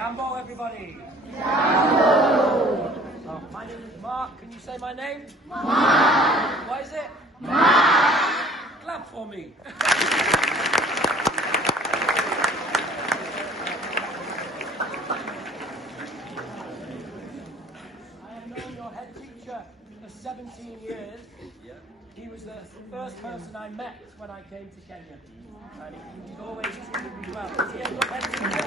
Jambo, everybody. My name is Mark. Can you say my name? Mark. What is it? Mark. Clap for me. I have known your head teacher for 17 years. He was the first person I met when I came to Kenya. And he's always treated me well. Is he a good head teacher?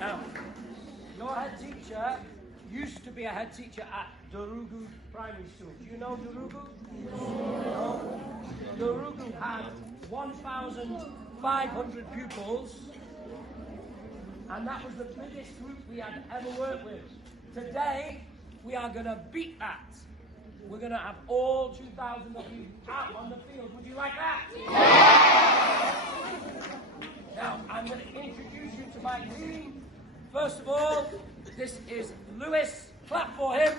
Now, your head teacher used to be a head teacher at Madaraka Primary School. Do you know Madaraka? No. Madaraka had 1,500 pupils, and that was the biggest group we had ever worked with. Today, we are going to beat that. We're going to have all 2,000 of you out on the field. Would you like that? Yeah. Now, I'm going to introduce you to my team. First of all, this is Lewis. Clap for him.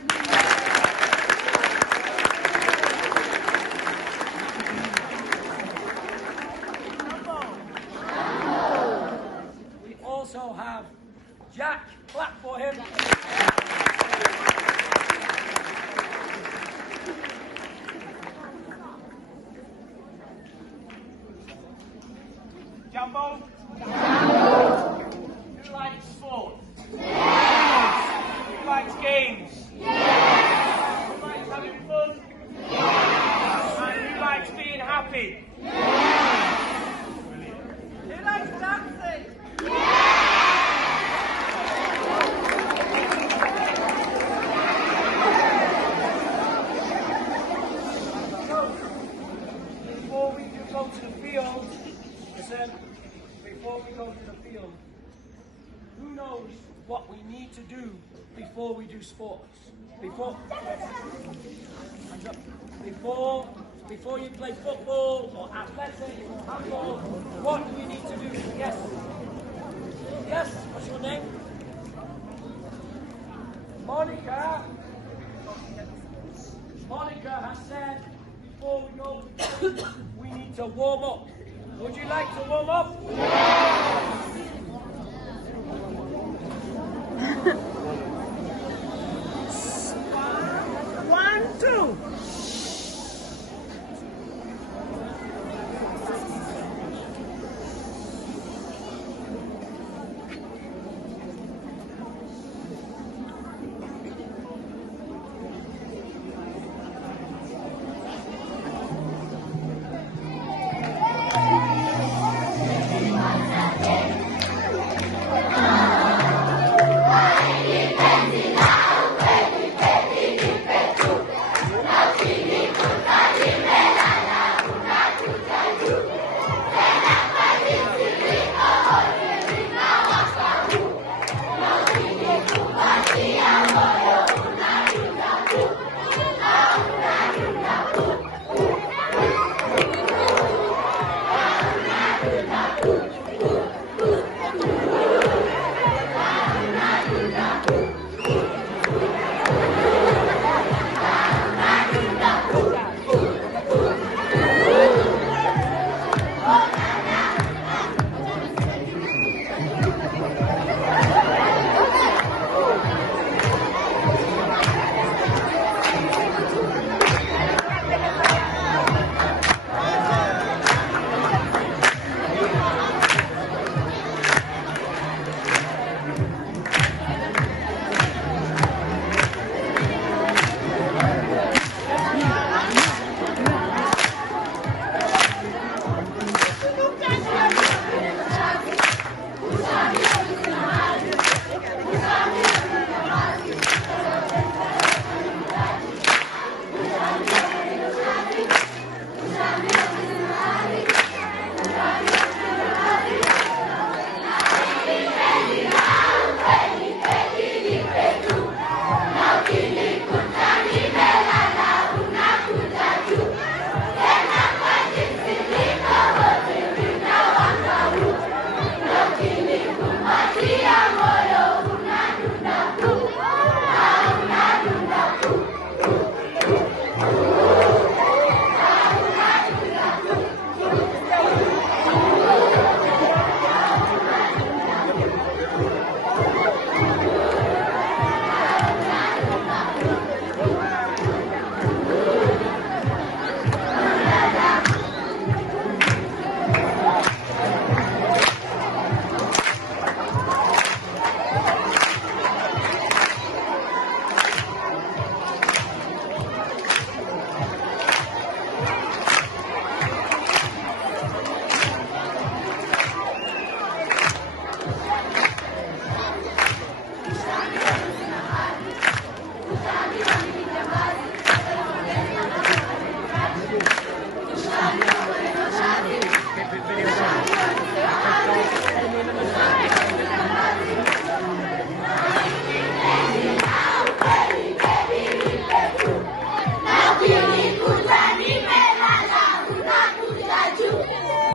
We also have Jack. Clap for him. Jambo? Who likes sport? Yes. Who likes games? Yes. Who likes having fun? Yes. And who likes being happy? Yes. Brilliant. Who likes dancing? Yes. Before we do go to the field, listen, before we go to the field, who knows what we need to do before we do sports? Before you play football or athletics or handball, what do we need to do? Yes? Yes? What's your name? Monica. Monica has said before we go, we need to warm up. Would you like to warm up? Yes. 1, 2. Video.